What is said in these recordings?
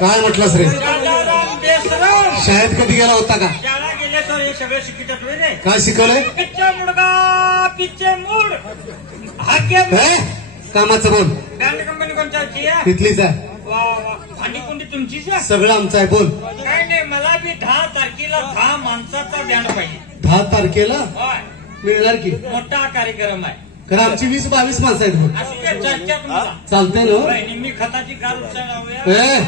काय म्हटलंस रे? शाळेत कधी गेला होता का? शाळा गेले तर हे सगळं शिकतात रे. काय शिकवलंय? पिच्चे मुडगा पिच्चे मूड हाक्य कामाचं बोल. बँड कंपनी कोणत्याची आहे? तिथलीच आहे. वा वा. आणि कोणती तुमचीच आहे? सगळं आमचं आहे. बोल. काय नाही, मला बी 10 तारखेला 10 माणसाचा बँड पाहिजे. 10 तारखेला होय, मिळणार की? मोठा कार्यक्रम आहे. कारण आमची 20-22 माणसं आहेत. बोल. असू दे, चर्चा तुमचा. चालतंय ना? होय, मी खताची कार उचलावूया.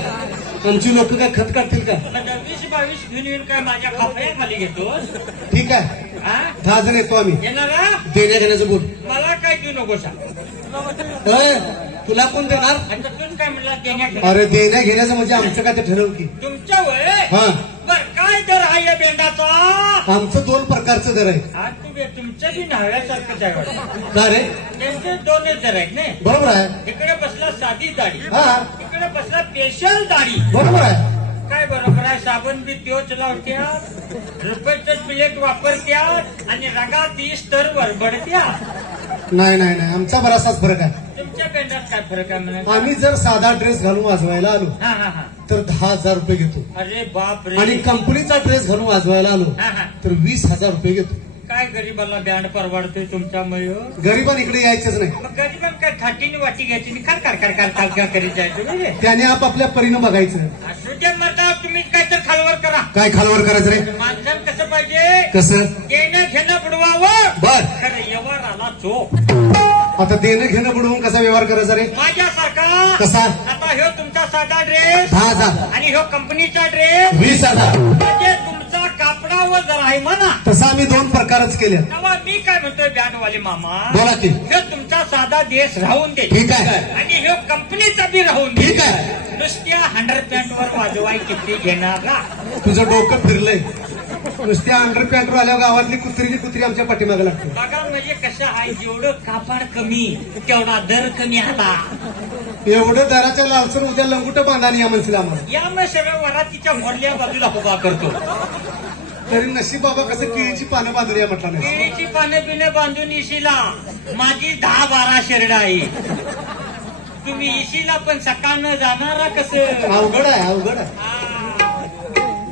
आमची लोक काय खत काढतील का? 20-22 घेऊन येऊन काय माझ्या खाफऱ्या खाली घेतो? ठीक आहे. 10 जण येतो आम्ही. येणार? देण्या घेण्याचं बोल. मला काय देऊ नको सांग. तुला कोण देणार? तुम्ही काय म्हणला देण्या? अरे देण्या घेण्याचं म्हणजे आमचं काय ते ठरव की. तुमच्या वय हा. बर काय दर आहे या बेंडाचा? आमचं 2 प्रकारचं दर आहे. आज तुम्ही तुमचं बी न्हाव्यासारखंच आहे वाटतं. का रे? त्यांचे 2 दर आहेत नाही. बरोबर आहे. इकडे बसला साधी दाढी, हा इकडे बसला स्पेशल दाढी. बरोबर आहे. काय बरोबर आहे? साबण बी त्योच लावत्या, रुपयाचं प्लेट वापरत्या आणि रंगात 30 तर वरबडत्या. नाही नाही नाही, आमचा बराचसाच फरक आहे. तुमच्या बेंडात काय फरक आहे म्हणा? आम्ही जर साधा ड्रेस घालून वाजवायला आलो हा हा हा. तर 10,000 रुपये घेतो. अरे बाप रे. आणि कंपनीचा ड्रेस घालून वाजवायला आलो हा हा. तर 20,000 रुपये घेतो. काय गरीबाला बँड परवडतोय तुमच्यामुळे? गरिबां इकडे यायचंच नाही. मग गरीबां काय थाटीने वाटी घ्यायची आणि खर करीत जायचं म्हणजे. त्याने आपापल्या परीनं बघायचं. असू द्या मता, तुम्ही काय तर खालवर करा. काय खालवर करायचं रे? माणसाला कसं पाहिजे? कसं? देणं घेणं बुडवावं. बर. खरं व्यवहार आला चोख. आता देणं घेणं बुडवून कसा व्यवहार करायचा रे? माझ्यासारखा. कसा? आता ह्यो तुमचा साधा ड्रेस 10,000 आणि ह्यो कंपनीचा ड्रेस 20,000. म्हणजे तुमचा कापडावर जर आहे म्हणा. तसं आम्ही 2 प्रकारच केले. तेव्हा मी काय म्हणतोय बँडवाले मामा, बोला की. ह्यो तुमचा साधा देश राहून दे. ठीक आहे. आणि ह्यो कंपनीचा बी राहून दे. ठीक आहे. नुसत्या 100% वाजवाय किती घेणार ना? तुझं डोकं फिरलंय. नुसत्या 100% आल्या गावातली कुत्री आमच्या पाठीमागे लागते. बघा म्हणजे कसं आहे, जेवढं कापड कमी तेवढा दर कमी आला. एवढं दराच्या लालसर उद्या लंगुट बांधानी या म्हणशील आम्हाला. यामुळे सगळं वरातीच्या मोरल्या बाजूला उभा करतो. तरी नशीब बाबा कसं केळीची पानं बांधून या म्हटलं नाही. केळीची पानं बिनं बांधून इशीला. माझी 10-12 शेरडा आहे. तुम्ही इशीला पण सकाळनं जाणारा कसं? अवघड आहे, अवघड आहे.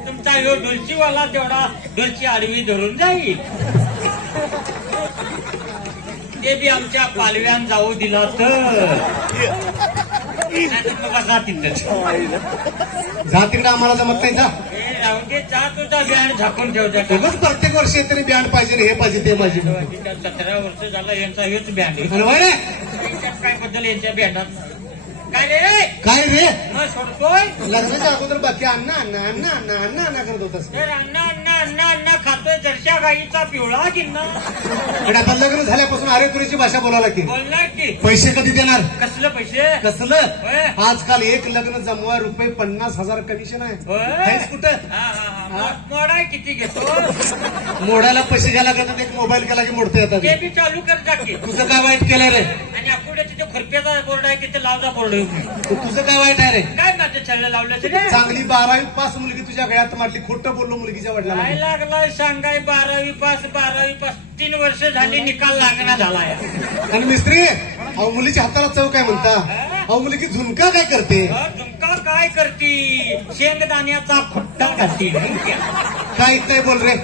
तुमचा ह्यो डुलचीवाला तेवढा डुलची आडवी धरून जाईल. ते बी आमच्या पालव्यान जाऊ दिला तर बसा तिथंच. जा तिकडे, आम्हाला जमत नाही. जा राहू दे, जा तुझा बँड झाकून ठेवता. उगाच प्रत्येक वर्षी तरी बँड पाहिजे, हे पाहिजे ते पाहिजे. 17 वर्ष झालं यांचा हेच बँड आहे. अरे वय रे. काय बद्दल यांच्या बँडात काय रे? काय रे? मग सोडतोय. लग्नाच्या अगोदर बाकी अण्णा अण्णा अण्णा अण्णा अण्णा अण्णा करत होतास. तर अण्णा अण्णा अण्णा अण्णा खातोय जरशा गाईचा पिवळा गिन्ना. पण आता लग्न झाल्यापासून अरे तुरीची भाषा बोलायला की. बोलणार की. पैसे कधी देणार? कसलं पैसे? कसलं? होय. आजकाल एक लग्न जमवा रुपये 50,000 कमिशन आहे. होय. कुठं? मोडाय किती घेतो? मोडायला पैसे घ्यायला लागतात. एक मोबाईल केला की मोडते येतात. ते बी चालू कर टाके. तुझं काय वाईट केलंय रे? आणि आकुड्याचे ते खुरप्याचा बोर्ड आहे तिथे लावजा बोर्ड. तुझं काय वाईट आहे रे? काय माझ्या छल्ला लावलं रे? चांगली 12वी पास मुलगी तुझ्या गळ्यात मारली. खोटं बोललो मुलगीच्या वडिलांना. काय लागलाय सांगाय? 12वी पास 3 वर्ष झाली, निकाल लागणार झालाय. आणि मिस्त्री, अहो मुलीच्या हाताला चव काय म्हणता? अहो मुलगी झुणका काय करते? झुमका काय करती? शेंगदाण्याचा खुट्टा घालती. काय नाही बोल रे,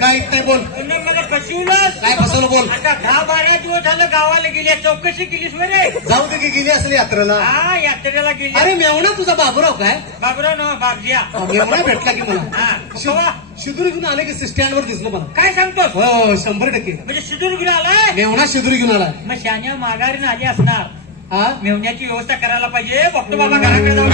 काय नाही बोल. पुन्हा मला फसवलं. काय फसवलं बोल. आता 10-12 दिवस झालं गावाला गेली, चौकशी केलीस रे? जाऊ दे की, गेली असेल यात्रेला. हा, यात्रेला गेली. अरे मेवणा तुझा बाबूराव काय? बाबराव ना बाबजिया. मेवणा भेटला की मला. हा, शिदुरी घेऊन आले की स्टँड वर दिसलं मला. काय सांगतोस? हो 100%. म्हणजे शिदूर घेऊन आलाय? मेवणा शिदुरी घेऊन आला. मग शान्या माघारीने आली असणार. हा, मेवण्याची व्यवस्था करायला पाहिजे. बघतो बाबा घराकडे जाऊन.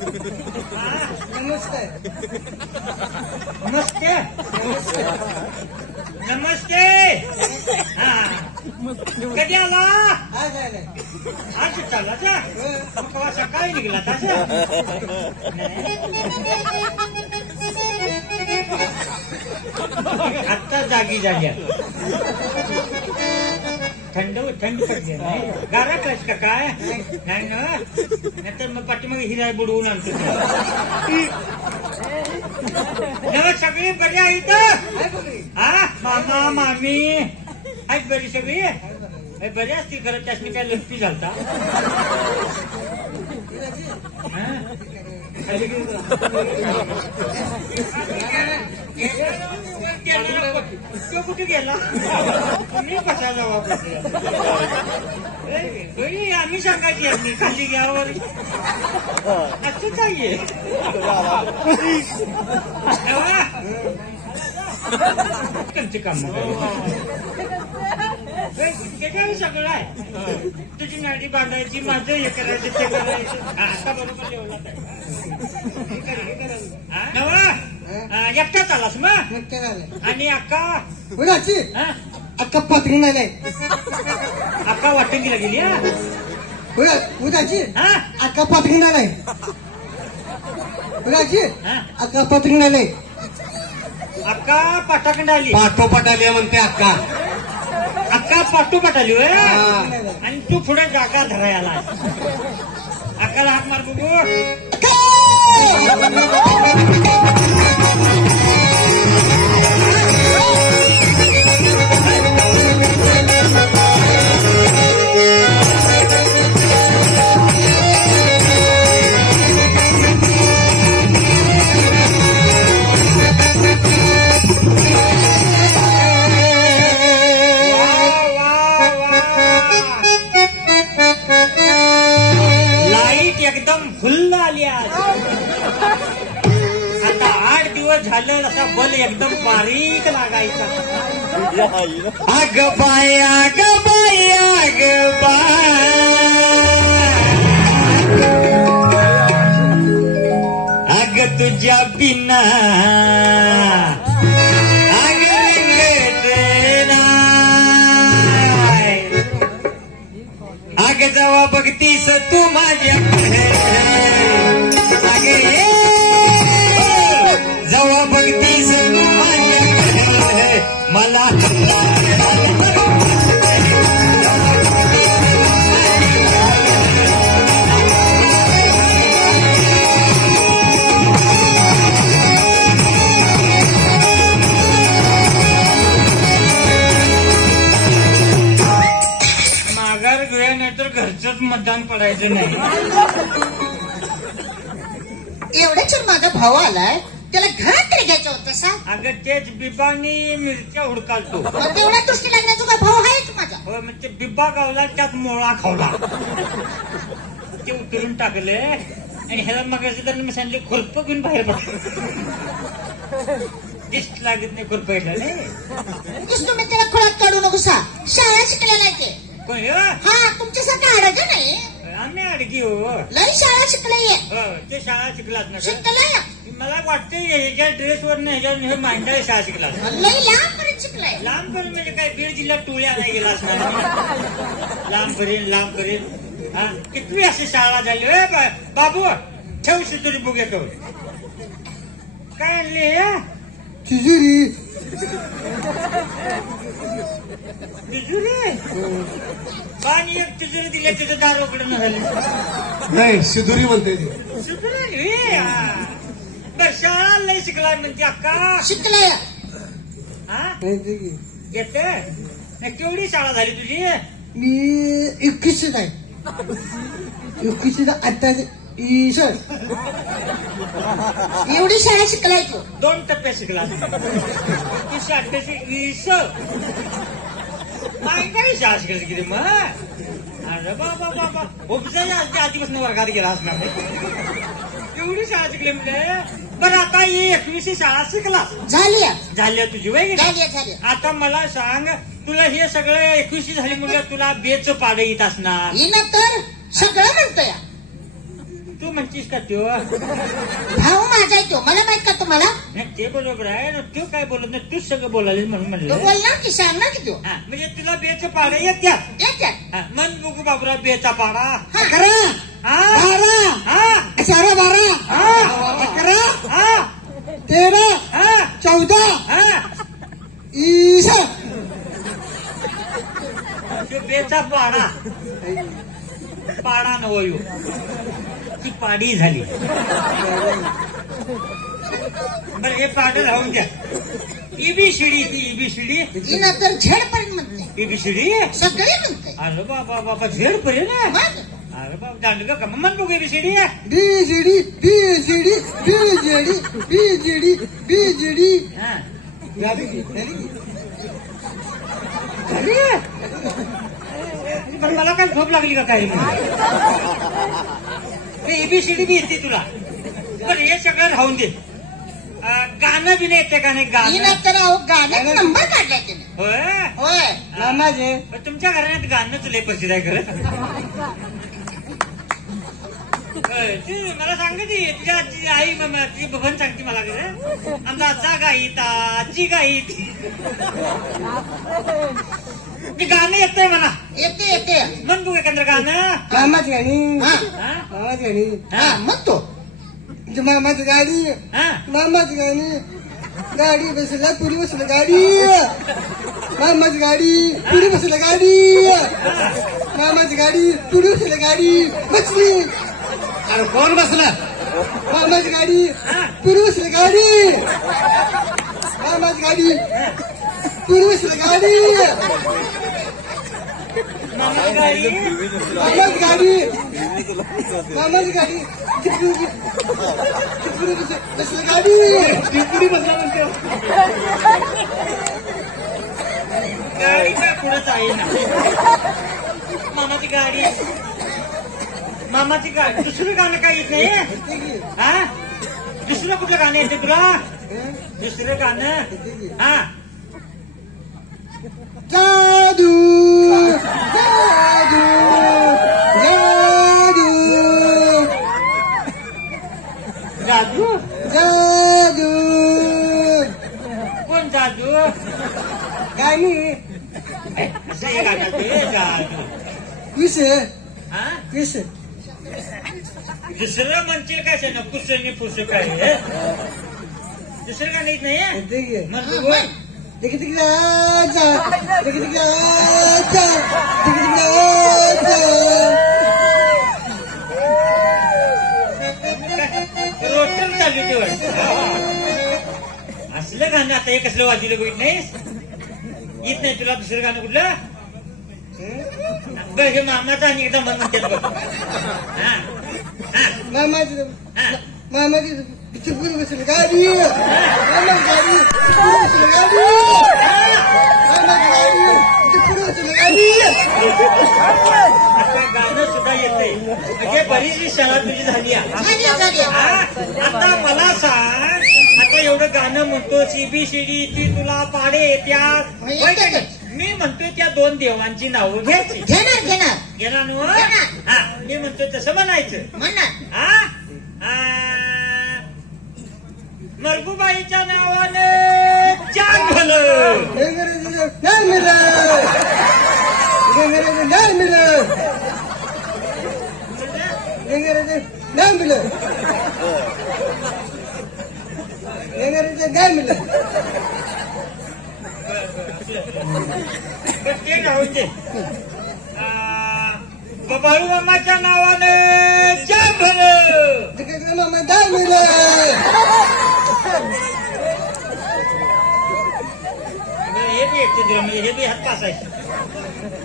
नमस्ते. नमस्ते नमस्ते. हा कधी आला? आज आलाय. आज चालला जा केव्हा सकाळी निघला तास. आत्ता जागी झाल्या. थंड पडली नाही गाराटलाच का काय? नाही ना नाहीतर मग पाठीमागे हिरा बुडवून आणतो. नव सगळी बरी आहे इथं. हा मामा मामी आहेत बरी सगळी. बरी असतील खरं त्यासनी काय लक्ष्मी झालता. तो कुठे गेला? मी कसा जबाब आम्ही सांगायची आम्ही खाली घ्यावर असं काही त्यांचे काम सगळं आहे. तुझी नाडी बांधायची माझं हे करायचं ते करायचं. आता बरोबर एवढा एकटाच आलास मग. आणि अक्का उडाची अक्का पातळी आलाय. अक्का वाटंगीला गेली. उडाची हा अक्का पातळी आलाय. उडाची अक्का पातळी आलाय. अक्का पाठाकडे आली. पाठोपाठ आली म्हणते अक्का. अक्का पाठोपाठ आली होय. आणि तू पुढे जागा धरायला. अक्काला हात मार बघू. एकदम फुल्ल आली आज. आता 8 दिवस झालं असा बल एकदम बारीक लागायचा. अग बाय अग बाय अग बाय अग तुझ्या बिना अग अग जेव्हा बघतीस तू माझ्या जेव्हा बघतीस तू माझ्या मला माघार घेऊया नाही तर घरचंच मतदान पडायचं नाही. एवढ्या छान माझा भाऊ आलाय त्याला घरात तरी घ्यायचं होतं सा. अगं तेच बिबानी मिरच्या हुडकालतो. तेवढ्या दृष्टी लागण्याचा काय भाऊ आहेच माझा. हो म्हणजे बिबा गावला त्यात मोळा खावला. ते उतरून टाकले आणि ह्याला मग तर मी सांगले खुरप घेऊन बाहेर पडतो. दिसत लागत नाही खुरप नाही. तुम्ही त्याला खोळात काढू नको सा. शाळा शिकलेला आहे ते. कोण हा तुमच्यासारखं अडग नाही. आम्ही अडगी हो. लई शाळा शिकलाय. ते शाळा शिकलाच ना. शिकलाय मला वाटतं ह्याच्या ड्रेसवर ह्याच्या मांडा शाळा शिकला. लई लांबपर्यंत शिकलाय. लांबपर्यंत म्हणजे काय बीड जिल्ह्यात टोळ्या नाही गेला लांबपर्यंत. हा कितवी अशी शाळा झाली बाबू. ठेव शितुरी बुक येतो. काय आणली तिजुरी. तिजुरी पाणी एक तिजुरी दिल्या तिथं दार उघडून झाले. नाही शिदुरी म्हणते ती. शिकली बर शाळा लय शिकला म्हणजे अक्का. शिकलाय. हा येते केवढी शाळा झाली तुझी? मी 21 आहे. 21 आता सर एवढी शाळा शिकलाय तू. 2 टप्प्यात शिकला. 20 काही शाळा शिकायची किती मग. अरे बाबा बाबा उपचार आधीपासून वर्गात गेला असणार. एवढी शाळा शिकली म्हणजे. बरं आता 21वी शाळा शिकला. झाली तुझी वय. झाली. आता मला सांग तुला हे सगळं 21वी झाली म्हणजे तुला बेच पाडं येत असणार. तर सगळं म्हणतोय. तू म्हणते म्हणतीस का त्यो भाऊ माझा आहे तो, मला माहित का तुम्हाला? नाही ते बरोबर आहे ना, तू काय बोलत नाही, तूच सगळं बोलायला म्हणून तो म्हणलं. बोलणार की सांगणार की तो हा म्हणजे तुला बेचं पाडा येत्यात. येत्यात. मन बघू बाबूराव बेचा पाडा. हा. 11 हा 12 हा 12 हा 11 हा 13 हा 14 हा ईशा. तो बेचा पाडा पाडा नवयो ती पाडी झाली. बरं हे पाडं राहून द्या. ईबीसीडी ती ईबीसीडी ही नंतर झेडपर्यंत म्हणते, ईबीसीडी. सगळे म्हणते. अरे बाबा बाबा झेड पर्यंत. मग अरे बाबा दांडगा का मन बघू ईबीसीडी. BGD BGD BGD BGD BGD. हा झाली की? झाली की? झाली. पण मला काय झोप लागली का काय? एबीसीडी बी येते तुला. पण हे सगळं राहून दे. गाणं बी नाही येते का नाही ही गाणं? नंतर अहो गाण्यात नंबर काढलाय त्याने. होय होय. मामाजे पण तुमच्या घराण्यात गाणंच लय प्रसिद्ध आहे खरं. होय, ती मला सांगते तुझ्या आजी आई तुझी बबन सांगते मला खरं. आमचा आजा गाईता आजी गाईत. ते गाणं येतंय म्हणा. येते येते. मन बघू एखादं गाणं. मामाची गाणी हा हा? मामाची गाणी हा मग तो मामाची गाडी हा? मामाची गाणी गाडी बसला पुरी बसला गाडी मामाची गाडी पुढे बसला गाडी मामाची गाडी पुढे बसला गाडी बसली. अरे कोण बसला? मामाची गाडी पुढे बसला गाडी मामाची गाडी पुढे बसला गाडी मामाची गाडी. मामाची गाडी मामाची गाडी पुढे बसला गाडी पुढे बसला म्हणते. गाडी काय पुढंच आहे ना. मामाची गाडी मामाची गाडी. दुसरं गाणं काय येत नाही? हा दुसरं कुठलं गाणं येते तुला? दुसरं गाणं. हा जादू जादू जादू जादू. जादू कोण जादू? गाणी असं हे गाणं ते जादू. विष हा विष दुसरं म्हणशील काय ना कुसनी फुस काय हे? दुसरं गाणं येत नाही. देखिए मग तू बोल. देखिए देखिए आजा देखिए देखिए आजा देखिए देखिए आजा. रोटर चालू ते वाटतं. असलं गाणं आता हे कसलं वाजवलं बघित नाहीस? येत नाही तुला दुसरं गाणं कुठलं? बरं हे मामाचं आणि एकदा मन म्हणतात बघ. हा हा मामाची हा मामाची पुढे बसली गाडी मामाची गाडी पुढे बसली गाडी मामाची गाडी पुढे बसली गाडी. आता गाणं सुद्धा येतंय म्हणजे बरीचशी शाळा तुझी झाली आहे. झाली झाली. हा? आता मला सांग, आता एवढं गाणं म्हणतो सीबीसीडी ती तुला पाडे येत्यात. होय, होय का येतात. नाही? मी म्हणतोय त्या दोन देवांची नावं घ्यायची. घेणार घेणार गेला नो. घेणार. हा मी म्हणतोय तसं म्हणायचं. म्हणणार. हा मरगूबाईच्या नावाने चार भलं. नाही मिळत नाही मिळत नाही मिळत नाही मिळत. पण ते राहून दे. बाळू मामाच्या नावाने चार भलं. मामा नाही मिळत. हे बी येते तुला म्हणजे हे बी हात पासायचे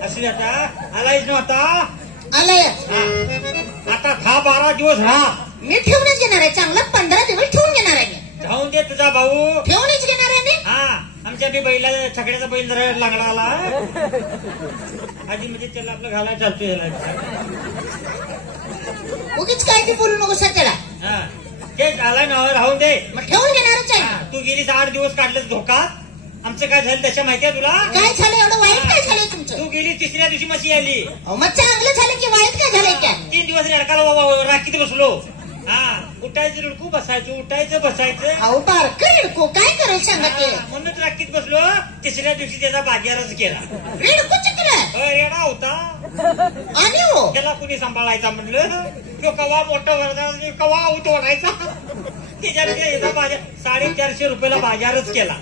असले. आता आलायच नव्हता. आलंय. आता 10-12 दिवस राहा. मी ठेवूनच घेणार आहे. चांगला 15 दिवस ठेवून घेणार आहे. मी राहून दे तुझा भाऊ. ठेवूनच घेणार आहे मी. हा आमच्या बी बैला छकड्याचा बैल जरा लागला आला आधी म्हणजे त्याला आपलं घालायला चालतोय ह्याला. उगीच काय ते बोलू नको सध्याला. हा ते झालाय ना राहून दे. मग ठेवून घेणारच हा, आहे. तू गेलीस 8 दिवस काढलंस धोकात. आमचं काय झालं त्याच्या माहितीये तुला? काय झालं एवढं वाईट काय झालंय तुमचं? तू गेली तिसऱ्या दिवशी मशी आली. अहो, मग चांगलं झालं की वाईट काय झालंय काय? 3 दिवस रेडकाला राखीत बसलो. हा उठायचं रुडकू बसायचं उठायचं बसायचं. अहो बारकं रेडको काय करायचं सांगा ते. म्हणूनच राखीत बसलो. तिसऱ्या दिवशी त्याचा बाजारच केला. रेडको चित्र रेडा होता आणि हो त्याला कुणी सांभाळायचा म्हणलं. तो कवा मोठा वरदा कवा आऊत ओढायचा. त्याच्या बाजार 450 रुपयाला बाजारच केला.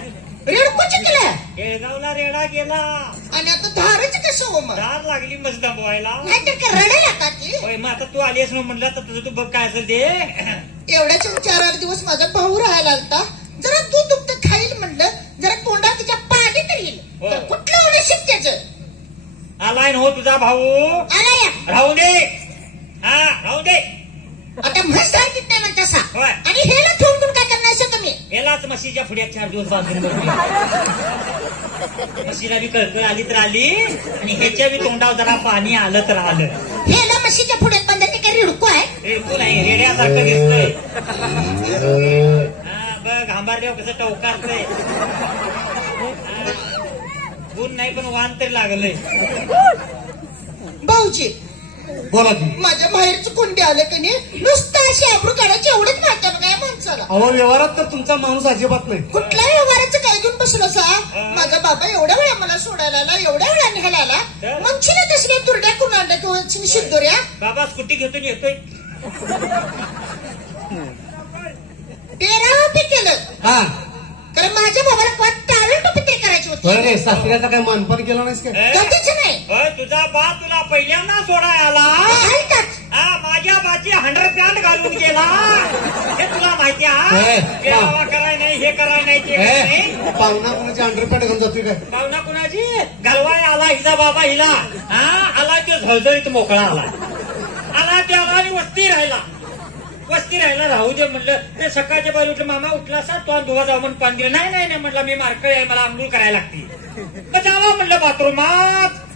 रेडको चित्र येळगावला रेडा गेला. आणि आता धाराचं कसं हो मग. धार लागली मस्त दमवायला. नाहीतर का रडायला का ती. होय मग आता तू आलीस ना म्हणलं तर तुझं तू बघ काय असेल ते. एवढ्याच 4-8 दिवस माझा भाऊ राहायला आलता. जरा दूध दुपत खाईल म्हणलं जरा तोंडात तिच्या पाणी तर येईल. तर कुठलं नशीब त्याचं. आलाय ना हो तुझा भाऊ. आला या राहू दे. हा राहू दे. आता म्हस धारतीत नाही म्हणता सा. होय. आणि हेला ठेवून कोण काय करणार असं तुम्ही. यालाच म्हशीच्या पुढ्यात 4 दिवस बांधून बसली. म्हशीला बी कळकळ आली तर आली आणि ह्याच्या बी तोंडावर जरा पाणी आलं तर आलं. हेला म्हशीच्या पुढ्यात बंद ते काय रेडको आहे. रेडको नाही रेड्यासारखं दिसतंय. हा बघ हांबारदेव कसं टवकारतंय. गुण नाही पण वान तरी लागलंय. भाऊजी बोला की. माझ्या बाहेरचं कोंडी आलं की नाही नुसतं अशी आबरू काढायची एवढंच माहिती बघा माणसाला. अहो व्यवहारात तर तुमचा माणूस अजिबात नाही. कुठल्या व्यवहाराचं काय घेऊन बसलो सा. माझा बाबा एवढ्या वेळा मला सोडायला आला एवढ्या वेळा निघायला आला. म्हणशील तसल्या तुरड्या करून आणल्या किंवा शिंदोऱ्या. बाबा स्कूटी घेतून येतोय. 13 रुपये केलं. हा कारण माझ्या बाबाला टावेल टोपी तरी करायची होती. रे सासऱ्याचा काय मानपान केला नाहीस काय. कधीच नाही. तुझा बा तुला पहिल्यांदा सोडाय आला. ऐकतात. हा माझ्या बाची 100 पॅन्ट घालून गेला. हे तुला माहिती आहे. कराय नाही हे कराय नाही ते कराय नाही. पाहुणा कोणाची अंडरपॅन्ट घालून जातोय काय. पाहुणा कुणाची घालवाय आला हिचा बाबा हिला. हा आला तो झळझळीत मोकळा आला. आला त्याला आणि वस्ती राहिला राहू दे म्हणलं. ते सकाळच्या बाहेर उठलं मामा उठला असा तो धुवा जाऊ म्हणून पाणी दिलं. नाही म्हटलं मी मार्कळी आहे मला आंघोळ करायला लागते. मग जावा म्हणलं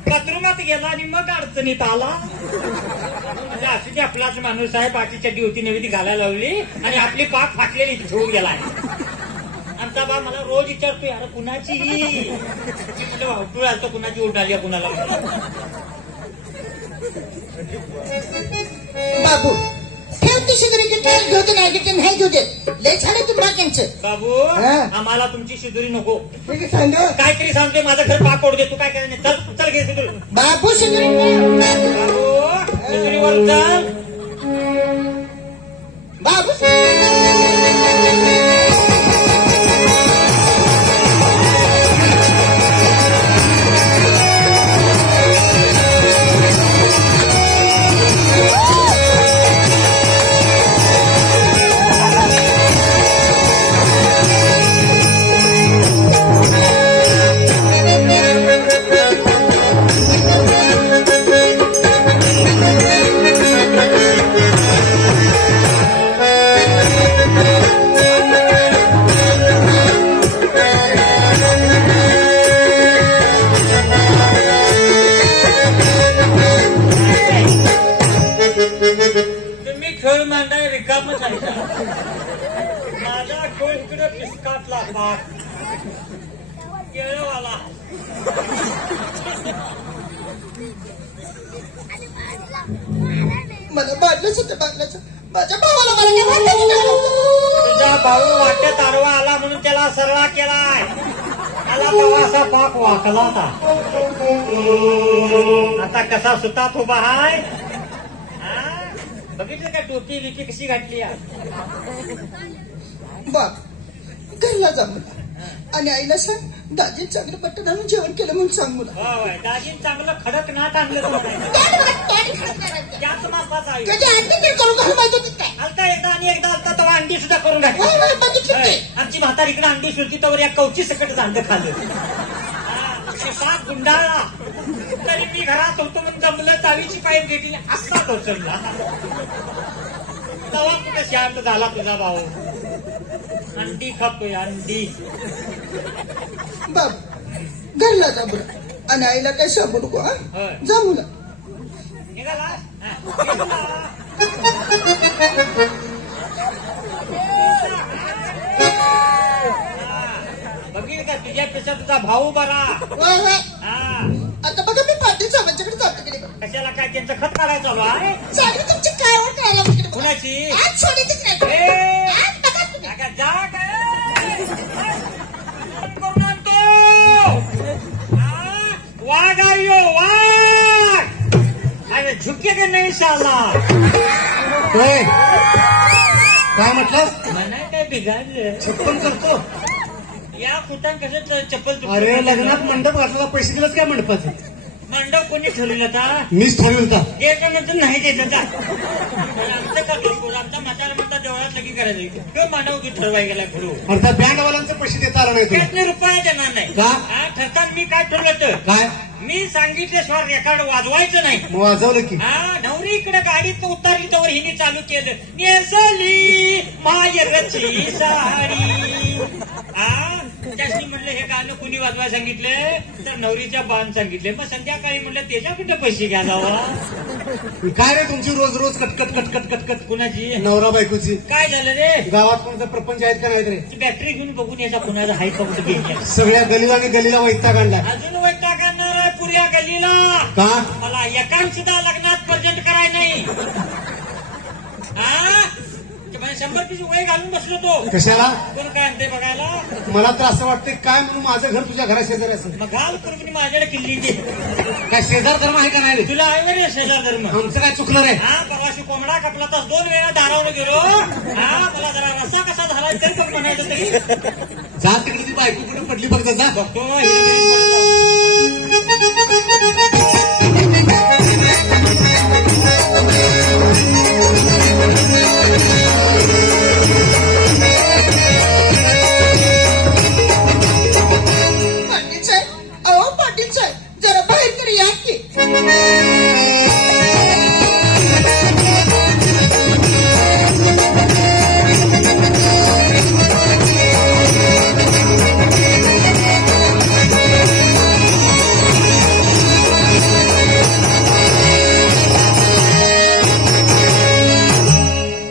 बाथरूमात गेला आणि मग अडचणीत आला. म्हणजे अशी ती आपलाच माणूस आहे. पाची चड्डी होती नवी ती घालायला लावली आणि आपली पाक फाटलेली ठेवून गेलाय. आमचा बा मला रोज विचारतोय अरे कुणाची ही म्हटलं वावटूळ आलतो कुणाची उडाली कुणाला. बाबू ठेवते शिदुरीची ट्रेन घेऊ नाही घेते नाही घेऊ दे. लय झाले तुम्हाला त्यांचं. बाबू आम्हाला तुमची शिदुरी नको. सांग काहीतरी सांगतोय माझं घर पाक पडू दे. तू काय करायचं चल घे शिदुरी. बाबू शिदुरी बाबू शिदुरीवर चल. बाबू तुम्ही खेळ मांडाय रिकामच आहे. माझा खेळ इकडे पिस्काटला पाक केळवाला. मला बादलंच होतं बादलाचं. माझ्या भावाला मला काय वाटत. तुझा भाऊ वाट्यात आडवा आला म्हणून त्याला सरळा केलाय. आला तेव्हा असा पाक वाकला होता. आता कसा सुतात उभा हाय. बघितलं का टोपी बिपी कशी घातली. बाप घरला जा मुला आणि आईला सांग दाजी चांगलं पट्टन आणून जेवण केलं म्हणून सांग मुला. दाजीन चांगलं खडक नाट आणलं. त्याच मापाचा आहे. त्याची अंडी ते करून घाल माहिती होती काय. आलता एकदा आणि एकदा आलता तेव्हा अंडी सुद्धा करून घातली. बघितलं ते. आमची म्हातारीकडे अंडी सुरती तर या कवची सकट अंड खाल्लं. पाक गुंडाळला तरी मी घरात होतो म्हणून जमलं. चावीची पाईप घेतली असा दोसरला. तेव्हा कुठे शांत झाला तुझा भाऊ. अंडी खातोय अंडी. बाप घरला जा मुला आणि आईला काय सांगू नको. जा मुला निघाला. बघील का तुझ्यापेक्षा तुझा भाऊ बरा. आता बघा मी पाटील साहेबांच्याकडे जातो. कशाला काय त्यांचं खत काढायला चालू आहे. चालू तुमची काय करायला कुणाची आज सोडीतच नाही ए, आज बघा तुम्ही. नका जा काय करून आणतो वाघ आयो वाघ अरे झुके का नाही शाला होय काय म्हटलं म्हणा काय बिघाडलं छप्पन करतो या कुठं कसं चप्पल तुटली? अरे लग्नात मंडप घातला पैसे दिलाच काय मंडपाचे मंडप कोणी ठरवलं आता मीच ठरवलं होता द्यायचं नंतर नाही द्यायचं का आमचं का दोष आमच्या म्हातारा म्हणता देवळात लगी करायचं किंवा मांडव की ठरवाय गेला फिरू अर्थात बँडवाल्यांचे पैसे देता आला नाही त्यातले रुपया देणार नाही का? ठरताना मी काय ठरवलं तर काय मी सांगितल्याशिवाय रेकॉर्ड वाजवायचं नाही मग वाजवलं की नवरी इकडे गाडीत उतरली तर हिने चालू केलं नेसली मायरची साडी त्याची म्हटलं हे गाणं कुणी वाजवाय सांगितलं तर नवरीच्या बाण सांगितले मग संध्याकाळी म्हटलं त्याच्याकडे पैसे घ्या जावा काय रे तुमची रोज रोज कटकट कटकट कटकट कुणाची नवरा बायकोची काय झालं रे गावात कोणता प्रपंच आहेत का नाहीत रे बॅटरी घेऊन बघून याचा कुणाचा हाय कुठं गेली सगळ्या गलीवाने गलीला वैताग आणला अजून वैताग आणणार आहे पुऱ्या गल्लीला का मला एकान सुद्धा लग्नात प्रेझेंट कराय नाही ते म्हणजे 100 पिशी वय घालून बसलो तो कशाला कोण काय आणते बघायला मला तर असं वाटतंय काय म्हणून माझं घर तुझ्या घरा शेजारी असेल मग घाल करून माझ्याकडे किल्ली दे काय शेजार धर्म आहे का नाही रे तुला आहे रे शेजार धर्म आमचं काय चुकलं रे परवाशी कोंबडा कापला तर 2 वेळा दारावर गेलो मला जरा रस्सा कसा झाला तरी पण म्हणायचं तरी जा तिकडे ती बायको कुठे पडली बघ जा बघतो पाटील साहेब अहो पाटील साहेब जरा बाहेर तरी या की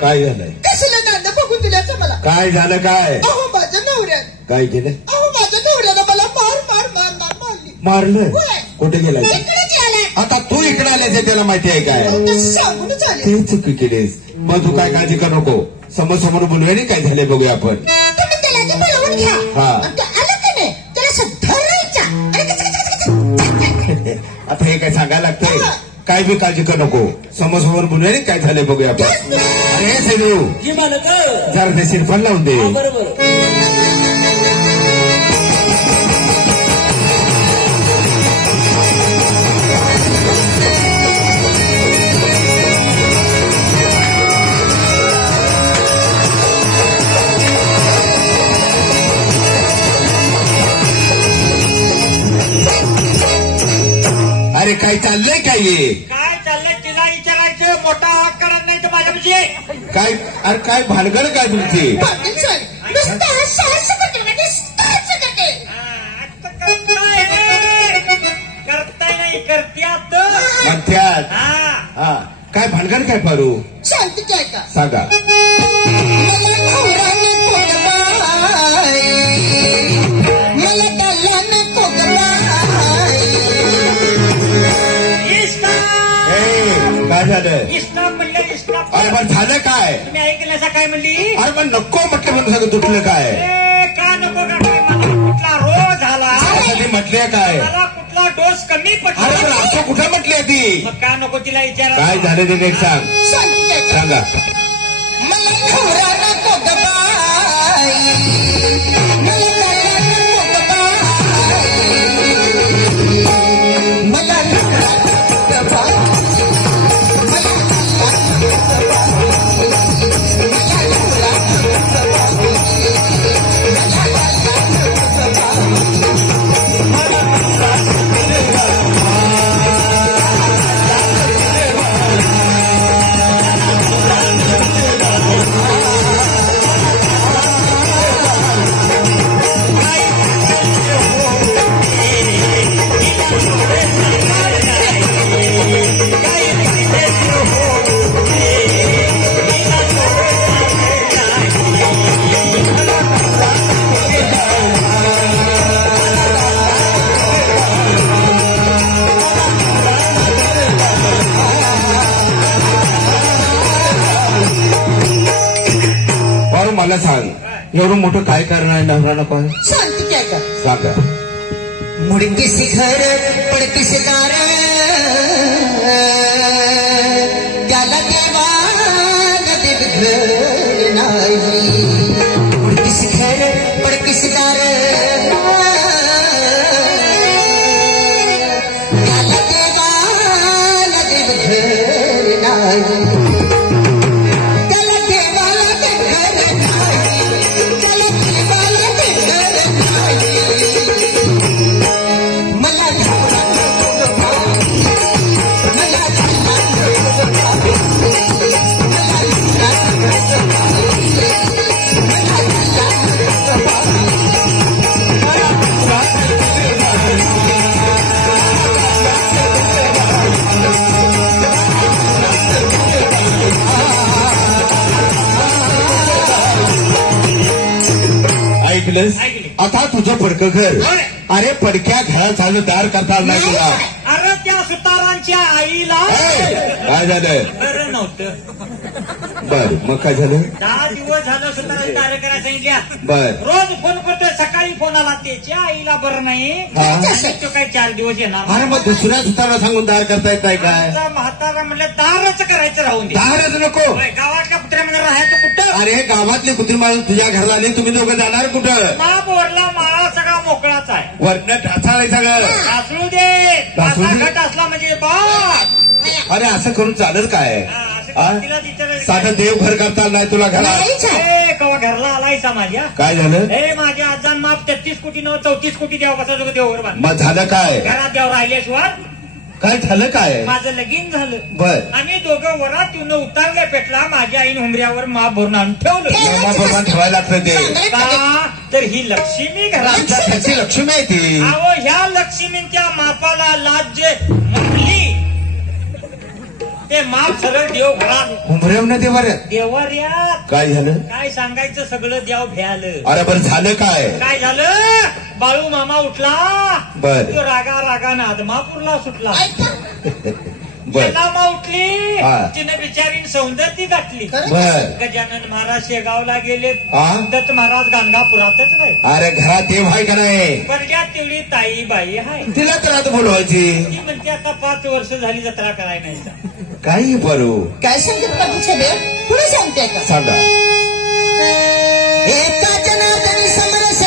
काय झालंय कसलं नांद बघून दिल्याचं मला काय झालं काय अहो माझ्या नवऱ्यानं काय केलं अहो माझ्या नवऱ्यानं मला मारली मारलं होय. कुठे गेलाय इकडेच यायला आता तू इकडे आल्याचे त्याला माहिती आहे काय तसं सांगूनच आले ते चुकी केलीस मग तू काय काळजी करू नको समोर बोलूया नाही काय झाले बघूया आपण तुम्ही त्याला आधी बोलावून घ्या हा. आणि ते आलं का नाही त्याला असं धरायचा आणि कच. आता हे काय सांगायला लागतंय हा. काय बी काळजी करू नको समोर बोलूया नाही काय झाले बघूया आपण अरे सगळं जी मालक जरा ते सिरफान लावून दे बरोबर अरे काय चाललंय काय हे काय चाललंय तिला विचारायचं मोठा आवाज करत नाही तर माझ्यापाशी काय अरे काय भानगड काय तुमची पाटील साहेब नुसतं साहस करते बघा नुसतंच करते करताय नाही करत्यात म्हणत्यात हा हा काय भानगड काय पारू शांती काय का सांगा मला दल्लानं कोकबाई काय झालं इस्लाम म्हणलं इस्लाम अरे पण झालं काय तुम्ही ऐकलं असं काय म्हणली अरे पण नको म्हटलं म्हणून सगळं तुटलं काय का नको का काय मला कुठला रोग झाला त्यासाठी म्हटले काय मला कुठला डोस कमी अरे पण पडला असं कुठं म्हटली ती मग का नको तिला विचारा काय झालं ते नीट सांग शांती काय का सांगा मला नवऱ्यानं कोकबाई मला दल्लानं कोकबाई मला नवऱ्यानं कोकबाई Hey! मला सांग, एवढं मोठं काय कारण आहे नवरा नको आहे? सांगते काय का सांगा. मुडकी शिखर पडकी शिकार त्याला देवाला देव नाही. मुडकी शिखर पडकी शिकार त्याला देवाला देव नाही. आता तुझं पडकं घर. अरे पडक्या घरात झालं दार करता आलं नाही तुला. अरे त्या सुतारांच्या आईला काय झालं? बरं नव्हतं. बर मग काय झालं? 10 दिवस झालं सुतारांची कार्य करायला सांगितल्या. बर रोज फोन करतोय, सकाळी फोन आला त्याच्या आईला बरं नाही. तो काही 4 दिवस येणार. अरे मग दुसऱ्या सुतारा सांगून दार करता येत नाही काय? म्हातारा म्हणलं दारच करायचं राहून दे. दारच नको. गावातल्या कुत्र्यामध्ये राहायचं कुठं? अरे गावातले कुत्री माणूस तुझ्या घरला आले, तुम्ही दोघं जाणार कुठं? माप वरला माळा सगळा मोकळाच आहे. वरनं ढासाळ आहे सगळं. असू दे. ढासळू दे. घट असला म्हणजे बाप. अरे असं करून चालत काय? तिला साधं देवघर करता नाही तुला घरात. कवा घरला आलायचा माझ्या. काय झालं? हे माझ्या आजान माप 33 कोटी न 34 कोटी द्यावं कसा देवघर बांध. मग झालं काय? घरात द्यावं राहिल्याशिवाय. काय झालं काय? माझं लगीन झालं. बर. आम्ही दोघं वरात येऊन उतारल्या पेटला. माझ्या आईने हुमऱ्यावर माप भरून आणून ठेवलं. भगवान ठेवायला लागतं ते. का तर ही लक्ष्मी घरात. त्याची लक्ष्मी आहे ती. अहो ह्या लक्ष्मींच्या मापाला लाज जे म्हणली ते माप सरळ देव घरात. उमरेवनं देवाऱ्यात. देवाऱ्यात. काय झालं? काय सांगायचं सगळं देव भ्यालं. अरे बरं झालं काय? काय झालं? बाळू मामा उठला. बर. तो रागानं आदमापूरला सुटला. बर. मामा उठली. हा. तिने बिचारीन सौंदर्य गाठली. बर. गजानन महाराज शेगावला गेलेत. हा? दत्त महाराज गाणगापुरातच नाही. अरे घरात देव आहे का नाही? परड्यात तेवढी ताई बाई आहे. तिला तर आता बोलवायची. ती म्हणते आता 5 वर्ष झाली जत्रा करायला नाही. काही बरो. काय सांगत पाटील साहेब पुढे सांगते का? सांगा. एका जनार्दनी समरस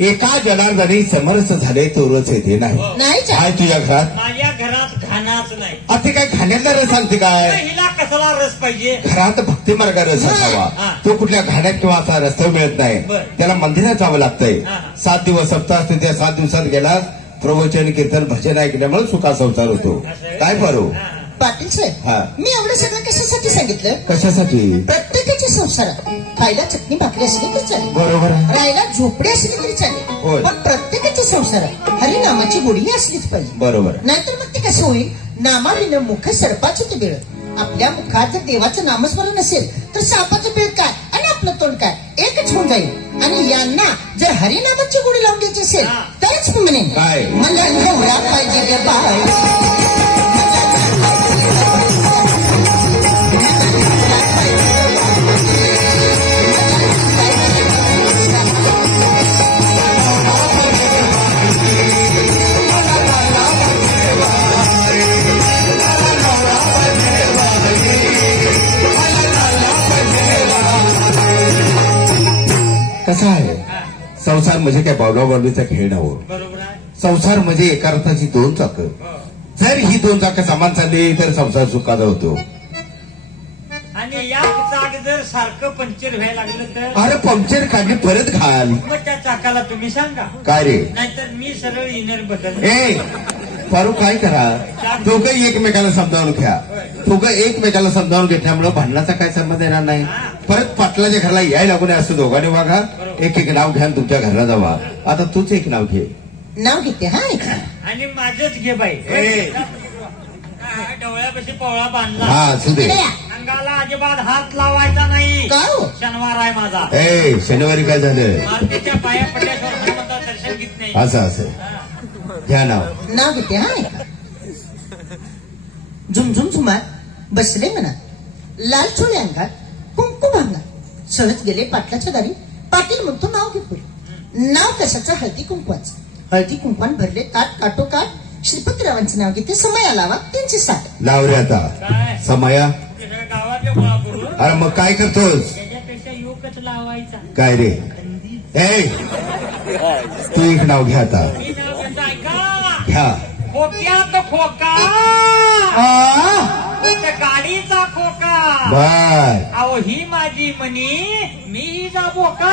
एका जनार्दनी समरस झाले तोरच येते नाही. काय तुझ्या घरात? माझ्या घरात खानाच नाही. आता काय खाण्यातला रस सांगते काय? हिला कसला रस पाहिजे? घरात भक्तिमार्गा रस असावा. तो कुठल्या घाण्यात किंवा असा रस्ता मिळत नाही. त्याला मंदिरात जावं लागतंय. 7 दिवस सप्ताह असते, त्या 7 दिवसात गेलास प्रवचन कीर्तन भजन ऐकल्यामुळे सुखा संसार होतो. काय बरो पाटील साहेब मी एवढं सगळं कशासाठी सांगितलं? कशासाठी? प्रत्येकाच्या संसारात खायला चटणी भाकरी असली तरी चालेल. बरोबर. राहायला झोपडी असली तरी चालेल. पण प्रत्येकाच्या संसारात हरिनामाची गोडी असलीच पाहिजे. बरोबर. नाहीतर मग ते कसं होईल? नामाविनं मुख सर्पाचं ते बिळ. आपल्या मुखात जर देवाचं नामस्मरण असेल तर सापाचं बिळ काय आणि आपलं तोंड काय एकच होऊन जाईल. आणि यांना जर हरिनामाची गोडी लावून द्यायची असेल तरच मी म्हणेन काय मला नवरा पाहिजे ग बाय. कसा आहे संसार म्हणजे काय बावलाबावलीचा खेळ नव्हे. बरोबर आहे. संसार म्हणजे एका रथाची 2 चाकं. जर ही 2 चाकं समान चालली तर संसार सुखाचा होतो. आणि या चाक जर सारखं पंक्चर व्हायला लागलं तर? अरे पंक्चर काढली परत घाल. मग त्या चाकाला तुम्ही सांगा. काय रे? नाहीतर मी सरळ इनर बदल. फारू काय करा, दोघंही एकमेकाला समजावून घ्या. दोघं एकमेकाला समजावून घेतल्यामुळे भांडणाचा काय संबंध येणार नाही. परत पाटलाच्या घराला यायला लागून असं दोघांनी वागा. एक एक नाव घ्या तुमच्या घराला जावा. आता तूच एक नाव घे. नाव घेते हा आणि माझंच घे बाई. डोळ्यापाशी पवळा बांधला. हा असू दे. अंगाला अजिबात हात लावायचा नाही. शनिवार आहे माझा. शनिवारी काय झालं? मातेच्या पाया पडल्याशिवाय हनुमंताचं दर्शन घेत नाही. असं घ्या नाव. नाव घेते हा. झुमझुम झुमात बसले म्हणा, लाल चोळे अंगात, कुंकू भांगात, सहज गेले पाटलाच्या दारी. पाटील म्हणतो नाव घेतो. नाव कशाचं? हळदी कुंकवाचं. हळदी कुंकवान भरले ताट काठोकाठ. श्रीपतीरावांचं नाव घेते. समया लावा त्यांची साथ. लाव रे आता समया. गावातल्या मुळापूर. अरे मग काय करतोस? त्याच्यापेक्षा योगच लावायचा. काय रे? तू एक नाव घ्या आता. ऐका घ्या. खोक्यात खोका. गाडीचा खोका. बर. अहो ही माझी मनी, मी हिचा बोका.